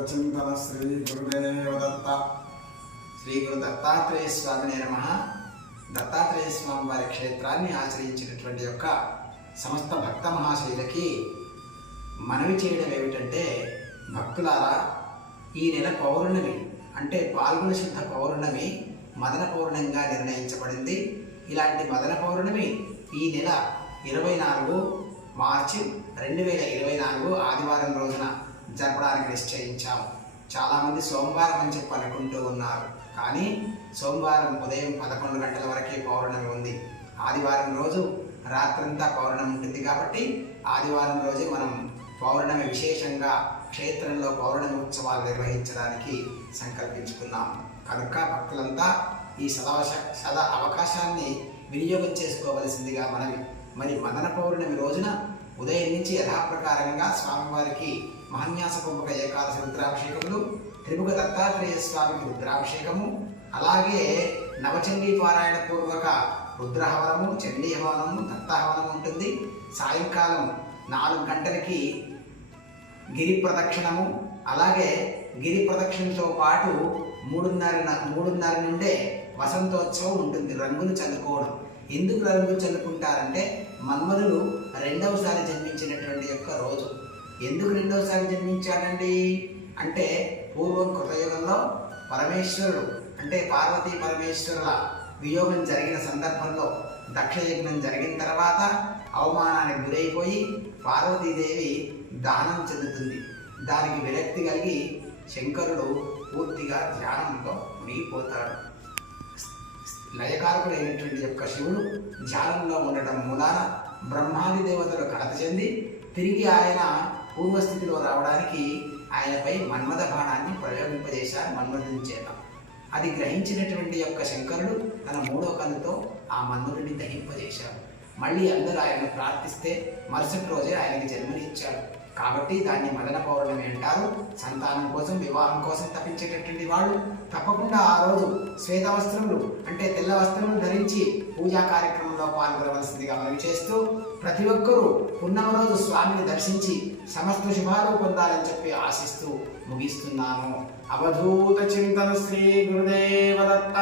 అవధూతచింతన శ్రీ గురుదేవదత్త. శ్రీ గురు దత్తాత్రేయ స్వామినే నమః. దత్తాత్రేయ స్వామి వారి క్షేత్రాన్ని ఆశ్రయించినటువంటి యొక్క సమస్త భక్త మహాశైలకి మనవి చేయడం ఏమిటంటే, భక్తులారా, ఈ నెల పౌర్ణమి అంటే పాల్గొన శుద్ధ పౌర్ణమి మదన పౌర్ణమిగా నిర్ణయించబడింది. ఇలాంటి మదన పౌర్ణమి ఈ నెల 24 మార్చి 2024 ఆదివారం రోజున జరపడానికి నిశ్చయించాము. చాలామంది సోమవారం అని చెప్పి అనుకుంటూ ఉన్నారు, కానీ సోమవారం ఉదయం 11 గంటల వరకే పౌర్ణమి ఉంది. ఆదివారం రోజు రాత్రంతా పౌర్ణమి ఉంటుంది కాబట్టి ఆదివారం రోజే మనం పౌర్ణమి విశేషంగా క్షేత్రంలో పౌర్ణమి ఉత్సవాలు నిర్వహించడానికి సంకల్పించుకున్నాం. కనుక భక్తులంతా ఈ సద అవకాశాన్ని వినియోగం చేసుకోవలసిందిగా మరి మదన పౌర్ణమి రోజున ఉదయం నుంచి యథాప్రకారంగా స్వామివారికి మహాన్యాస కుంభక ఏకాదశి రుద్రాభిషేకములు, త్రిముఖ దత్తాత్రేయ స్వామికి రుద్రాభిషేకము, అలాగే నవచండీ పారాయణ పూర్వక రుద్రహవనము, చండీ హవనము, దత్తహవనము ఉంటుంది. సాయంకాలం 4 గంటలకి గిరి ప్రదక్షిణము, అలాగే గిరి ప్రదక్షిణతో పాటు 3:30 నుండే వసంతోత్సవం ఉంటుంది. రంగులు చల్లుకోవడం. ఎందుకు రంగులు చల్లుకుంటారంటే, మన్మధుడు రెండవసారి జన్మించినటువంటి యొక్క రోజు. ఎందుకు రెండవసారి జన్మించాడండి అంటే, పూర్వం కృతయుగంలో పరమేశ్వరుడు అంటే పార్వతీ పరమేశ్వరుల వియోగం జరిగిన సందర్భంలో దక్షయజ్ఞం జరిగిన తర్వాత అవమానానికి గురైపోయి పార్వతీదేవి దహనం చెందుతుంది. దానికి విరక్తి కలిగి శంకరుడు పూర్తిగా ధ్యానంలో మునిగిపోతాడు. లయకారకుడైనటువంటి యొక్క శివుడు ధ్యానంలో ఉండటం మూలాన బ్రహ్మాది దేవతలు కలత చెంది తిరిగి ఆయన పూర్వస్థితిలో రావడానికి ఆయనపై మన్మథ బాణాన్ని ప్రయోగింపజేశారు మన్మథుని చేత. అది గ్రహించినటువంటి యొక్క శంకరుడు తన 3వ కన్నుతో ఆ మన్మథుడిని దహింపజేశాడు. మళ్ళీ అందరూ ఆయన ప్రార్థిస్తే మరుసటి రోజే ఆయనకి జన్మనిచ్చాడు. కాబట్టి దాన్ని మదన పౌర్ణమి అంటారు. సంతానం కోసం, వివాహం కోసం తప్పించేటటువంటి వాళ్ళు తప్పకుండా ఆ రోజు శ్వేత వస్త్రములు అంటే తెల్ల వస్త్రములు ధరించి పూజా కార్యక్రమంలో పాల్గొనవలసిందిగా మనవి చేస్తూ, ప్రతి ఒక్కరూ పున్నమ రోజు స్వామిని దర్శించి సమస్త శుభాలు పొందాలని చెప్పి ఆశిస్తూ ముగిస్తున్నాము. అవధూతచింతన శ్రీ గురుదేవదత్త.